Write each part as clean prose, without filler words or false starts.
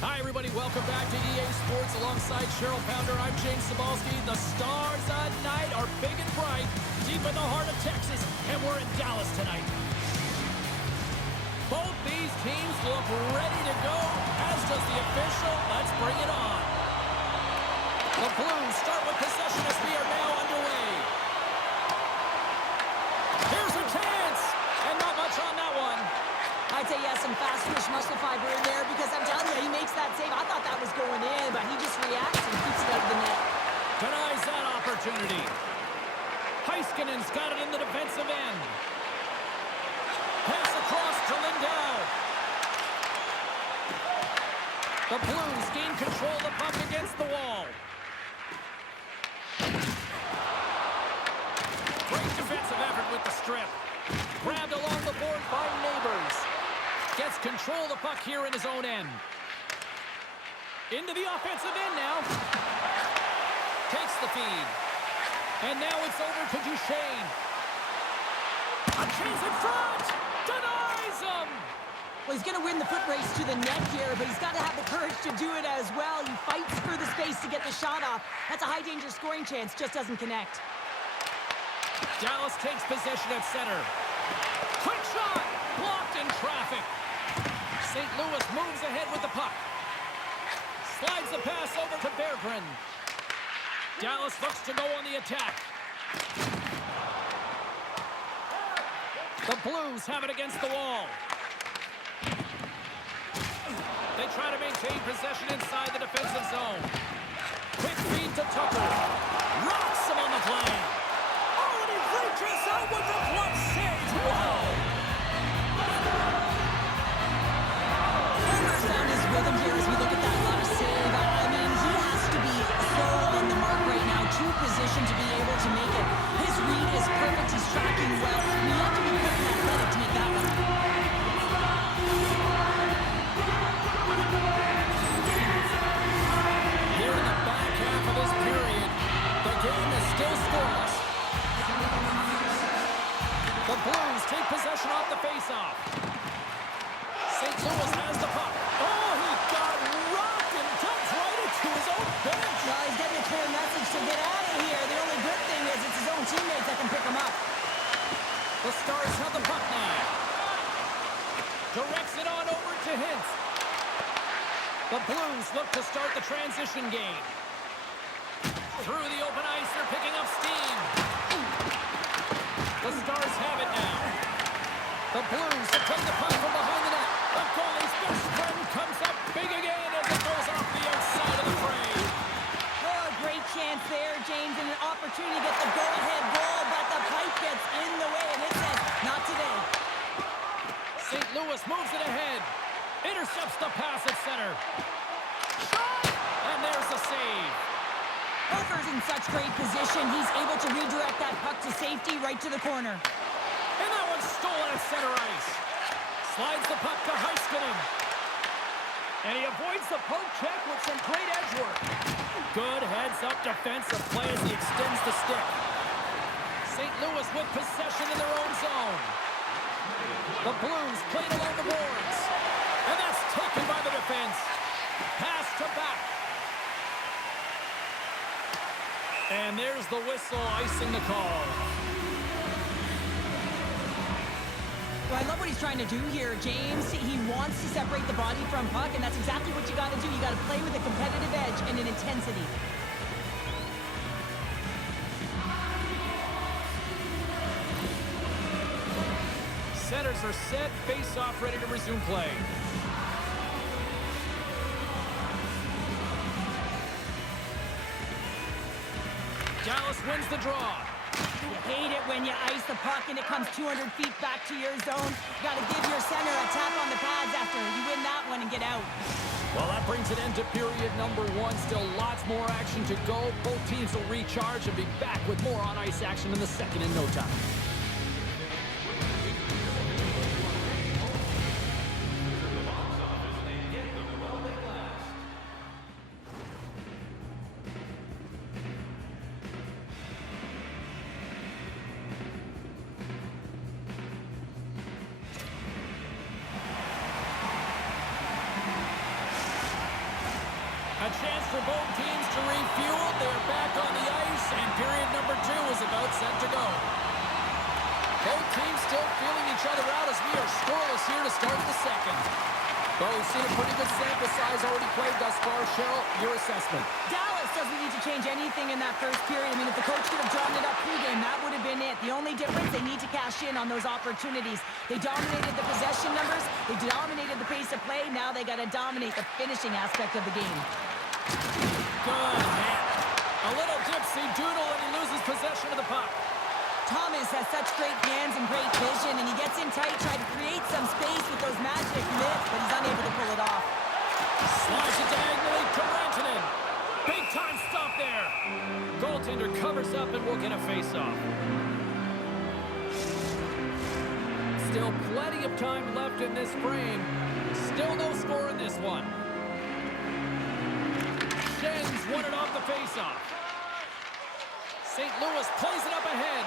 Hi, everybody. Welcome back to EA Sports alongside Cheryl Pounder. I'm James Cebulski. The stars at night are big and bright, deep in the heart of Texas, and we're in Dallas tonight. Both these teams look ready to go, as does the official. Let's bring it on. The Blues start with possession as we are now underway. Here's a chance, and not much on that one. I'd say he has some fast twitch muscle fiber in there because I'm telling you, he makes that save. I thought that was going in, but he just reacts and keeps it out of the net. Denies that opportunity. Heiskanen's got it in the defensive end. Pass across to Lindell. The Blues gain control of the puck against the wall. Great defensive effort with the strip. Grabbed along the board by Neighbors. Gets control of the puck here in his own end. Into the offensive end now. Takes the feed. And now it's over to Duchesne. A chance in front. Denies him. Well, he's going to win the foot race to the net here, but he's got to have the courage to do it as well. He fights for the space to get the shot off. That's a high-danger scoring chance. Just doesn't connect. Dallas takes possession at center. Quick shot. Blocked in traffic. St. Louis moves ahead with the puck. Slides the pass over to Berggren. Dallas looks to go on the attack. The Blues have it against the wall. They try to maintain possession inside the defensive zone. Quick feed to Tucker. Rocks him on the play. Oh, and he reaches out with the block save. Whoa! Found his rhythm here as we look at that last save. I mean, he has to be so on the mark right now, true position to be able to make it. His read is perfect. He's tracking well. You have to be quick and athletic to make that one. Here in the back half of this period, the game is still scoreless. The Blues take possession off the faceoff. St. Louis has the puck. Oh, he got rocked and dumped right into his own bench. Well, he's getting a clear message to get out of here. The only good thing is it's his own teammates that can pick him up. The Stars have the puck now. Directs it on over to Hintz. The Blues look to start the transition game. Through the open ice, they're picking up steam. The Stars have it now. The Blues have taken the puck from behind the net. The goalie's best friend comes up big again as it goes off the outside of the frame. Oh, great chance there, James, and an opportunity to get the go-ahead goal, but the pipe gets in the way, and it says, not today. St. Louis moves it ahead. Intercepts the pass at center. Shot! And there's the save. Hofer's in such great position, he's able to redirect that puck to safety right to the corner. And that one's stolen at center ice. Slides the puck to Heiskanen. And he avoids the poke check with some great edge work. Good heads-up defensive play as he extends the stick. St. Louis with possession in their own zone. The Blues played along the boards. And that's taken by the defense. Pass to back. And there's the whistle icing the call. Well, I love what he's trying to do here, James. He wants to separate the body from puck, and that's exactly what you got to do. You got to play with a competitive edge and an intensity. Centers are set, face-off ready to resume play. Dallas wins the draw. You hate it when you ice the puck and it comes 200 feet back to your zone. You got to give your center a tap on the pads after you win that one and get out. Well, that brings an end to period number one. Still lots more action to go. Both teams will recharge and be back with more on-ice action in the second in no time. A chance for both teams to refuel. They're back on the ice, and period number 2 is about set to go. Both teams still feeling each other out as we are scoreless here to start the second. Well, we've seen a pretty good sample size already played thus far. Cheryl, your assessment. Dallas doesn't need to change anything in that first period. I mean, if the coach could have drawn it up pregame, that would have been it. The only difference, they need to cash in on those opportunities. They dominated the possession numbers. They dominated the pace of play. Now they got to dominate the finishing aspect of the game. Good hit. A little dipsy doodle, and he loses possession of the puck. Thomas has such great hands and great vision, and he gets in tight, trying to create some space with those magic mitts, but he's unable to pull it off. Slides it diagonally to Rantanen. Big time stop there. Goaltender covers up and will get a face-off. Still plenty of time left in this frame. Still no score in this one. Schen's won it off the face-off. St. Louis plays it up ahead.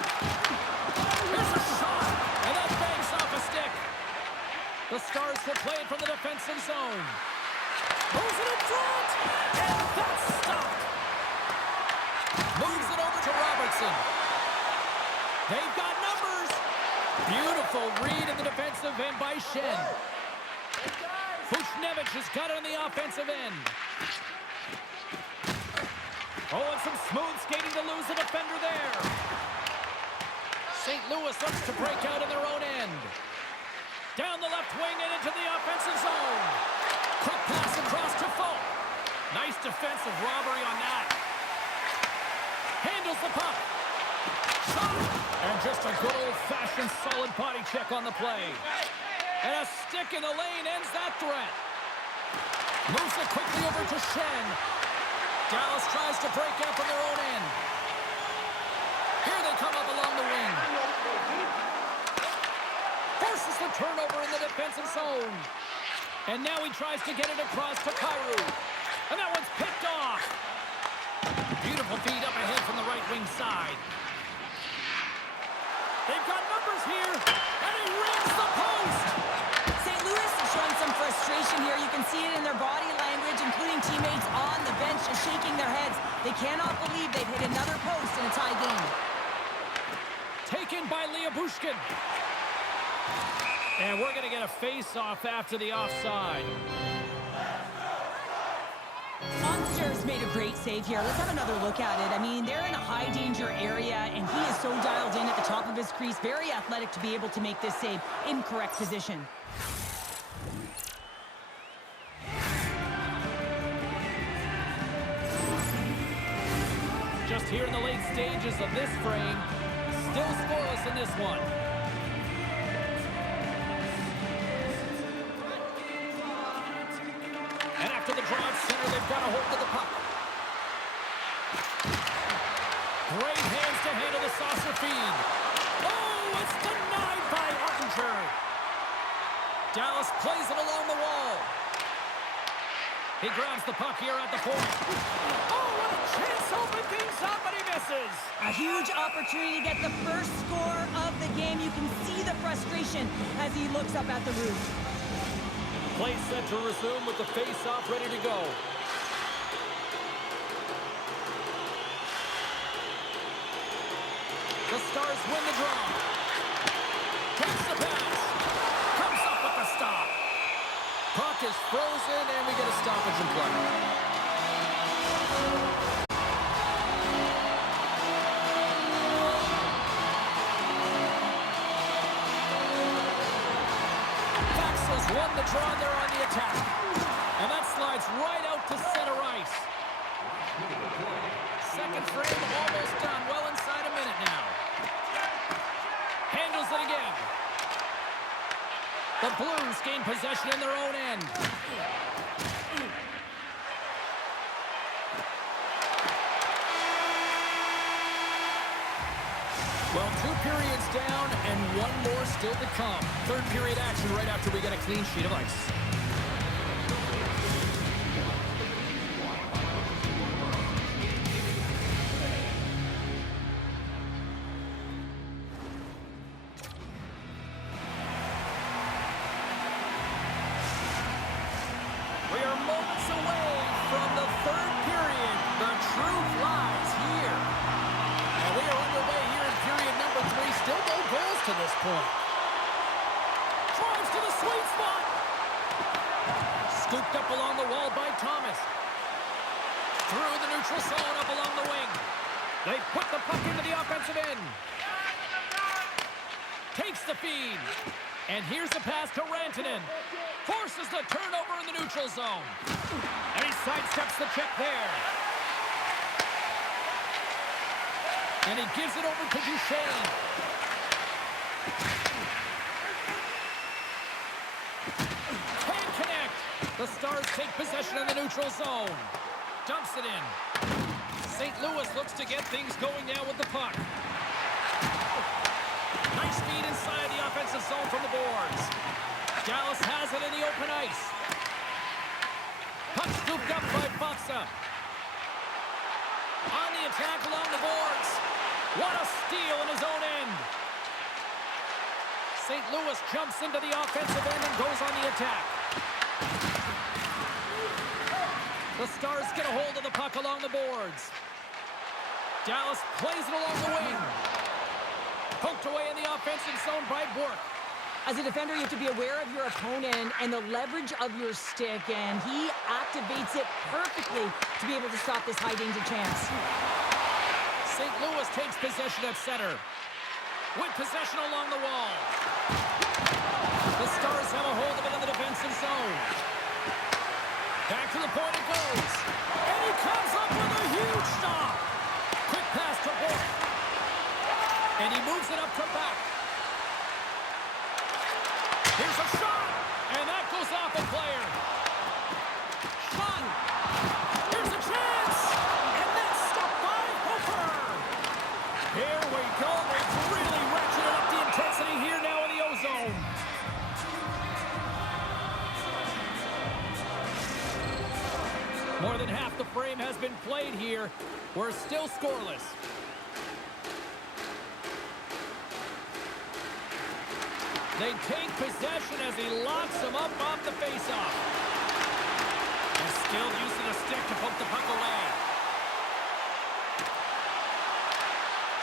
Here's a shot, and that bangs off a stick. The Stars will play it from the defensive zone. Moves it in front, and that's stopped. Moves it over to Robertson. They've got numbers. Beautiful read in the defensive end by Schenn. Buchnevich has got it on the offensive end. Oh, and some smooth skating to lose the defender there. St. Louis looks to break out in their own end. Down the left wing and into the offensive zone. Quick pass across to Folk. Nice defensive robbery on that. Handles the puck. Shot. And just a good old-fashioned solid body check on the play. And a stick in the lane ends that threat. Moves it quickly over to Schenn. Dallas tries to break out from their own end. Here they come up along the wing. Forces the turnover in the defensive zone. And now he tries to get it across to Kyrou. And that one's picked off. Beautiful feed up ahead from the right wing side. They've got numbers here. And he rings the post. St. Louis is showing some frustration here. You can see it in their body language, including teammates on the bench shaking their heads. They cannot believe they've hit another post in a tie game. Taken by Liabushkin. And we're going to get a face-off after the offside. Monsters made a great save here. Let's have another look at it. I mean, they're in a high-danger area, and he is so dialed in at the top of his crease. Very athletic to be able to make this save in correct position. Just here in the late stages of this frame, still scoreless in this one. And after the draw at center, they've got a hold of the puck. Great hands to handle the saucer feed. Oh, it's denied by Ottinger. Dallas plays it along the wall. He grabs the puck here at the point. Oh, what a chance to open things up, but he misses. A huge opportunity to get the first score of the game. You can see the frustration as he looks up at the roof. Play set to resume with the face-off ready to go. The Stars win the draw. Takes the pass. Comes up with the stop. Puck is frozen, and we get a stoppage in play. Faxas won the draw. They're on the attack. And that slides right out to center ice. Second frame almost done. Well inside a minute now. Handles it again. The Blues gain possession in their own end. Well, 2 periods down and 1 more still to come. Third period action right after we get a clean sheet of ice. We are moments away third period. The truth lies here. And we are underway here in period number 3. Still no goals to this point. Drives to the sweet spot. Scooped up along the wall by Thomas. Through the neutral zone, up along the wing. They put the puck into the offensive end. Takes the feed. And here's the pass to Rantanen. Forces the turnover in the neutral zone. And he sidesteps the check there. And he gives it over to Duchesne. Can't connect. The Stars take possession in the neutral zone. Dumps it in. St. Louis looks to get things going now with the puck. Nice feed inside the offensive zone from the boards. Dallas has it in the open ice. Puck scooped up by Faksa. On the attack along the boards. What a steal in his own end. St. Louis jumps into the offensive end and goes on the attack. The Stars get a hold of the puck along the boards. Dallas plays it along the wing. Poked away in the offensive zone by Bourque. As a defender, you have to be aware of your opponent and the leverage of your stick, and he activates it perfectly to be able to stop this high-danger chance. St. Louis takes possession at center. With possession along the wall. The Stars have a hold of it in the defensive zone. Back to the point it goes. And he comes up with a huge stop. Quick pass to Bourque. And he moves it up to back. Here's a shot. And that goes off a player. Shot. Here's a chance. And that's stopped by Hooper. Here we go. We've really ratcheted up the intensity here now in the O-zone. More than half the frame has been played here. We're still scoreless. They take possession as he locks him up off the faceoff. And still using a stick to poke the puck away.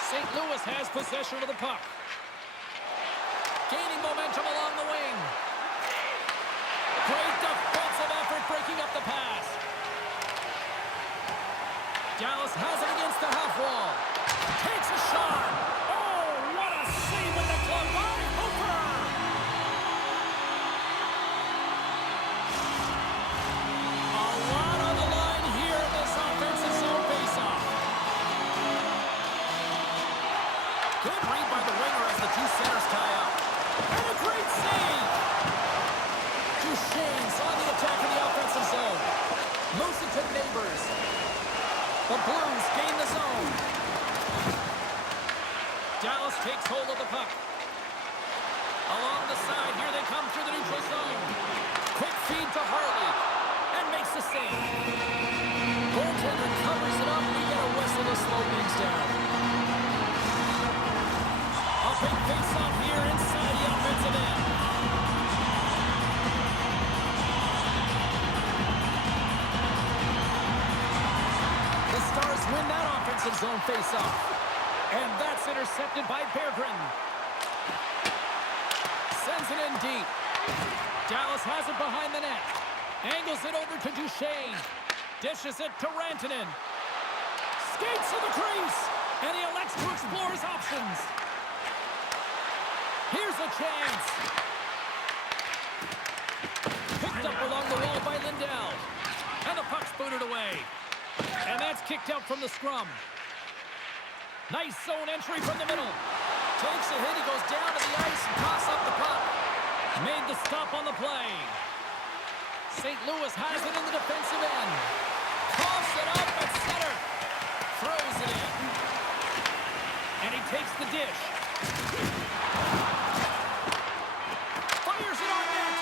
St. Louis has possession of the puck. Gaining momentum along the wing. Great defensive effort breaking up the pass. Dallas has it against the half wall. Takes a shot. Oh, what a save with the glove by Hooper. A lot on the line here in this offensive zone faceoff. Good read by the winger as the two centers tie up. And a great save. Duchesne's on the attack in the offensive zone. Moves it to Neighbors. The Blues gain the zone. Dallas takes hold of the puck. Along the side, here they come through the neutral zone. Quick feed to Harley. And makes the save. Goaltender covers it up. We get a whistle to slow things down. A big face-off here inside the offensive end. The Stars win that offensive zone face-off. And that's intercepted by Berggren. Sends it in deep. Dallas has it behind the net. Angles it over to Duchesne. Dishes it to Rantanen. Skates to the crease. And he elects to explore his options. Here's a chance. Picked up along the wall by Lindell. And the puck's booted away. And that's kicked out from the scrum. Nice zone entry from the middle. Takes a hit. He goes down to the ice and tosses up the puck. Made the stop on the play. St. Louis has it in the defensive end. Coughs it up at center. Throws it in. And he takes the dish. Fires it on net.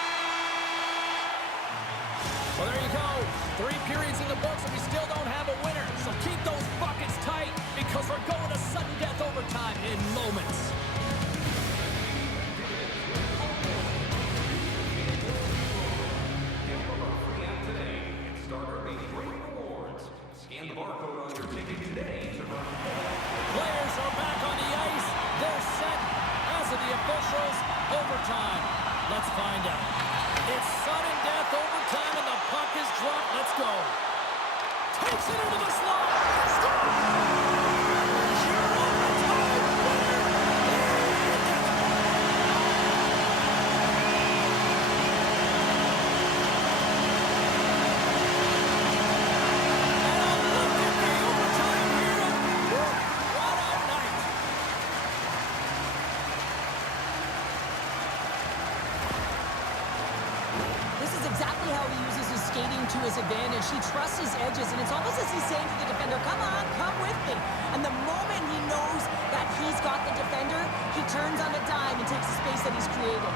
Well, there you go. 3 periods in the books and we still don't have a winner. So keep those buckets tight because we're going to sudden death overtime in moments. Starter a great award. Puts it into the slot. Scores! Your overtime winner is... And a look at the overtime hero. What a night. This is exactly how he uses his skating to his advantage. He trusts his edges, and it's almost as he's saying to the defender, come on, come with me. And the moment he knows that he's got the defender, he turns on a dime and takes the space that he's created.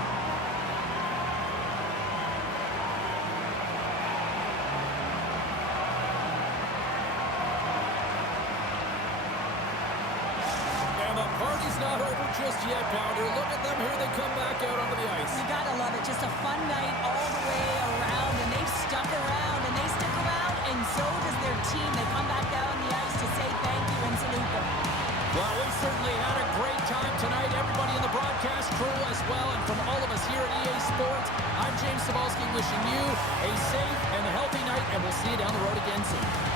And the party's not over just yet, Pounder. Look at them here. They come back out onto the ice. You gotta love it. Just a fun night all the way around, and they've stuck around, and they stick around, and so does their team. They come back down on the ice to say thank you and salute them. Well, we certainly had a great time tonight. Everybody in the broadcast crew as well, and from all of us here at EA Sports, I'm James Cybulski wishing you a safe and healthy night, and we'll see you down the road again soon.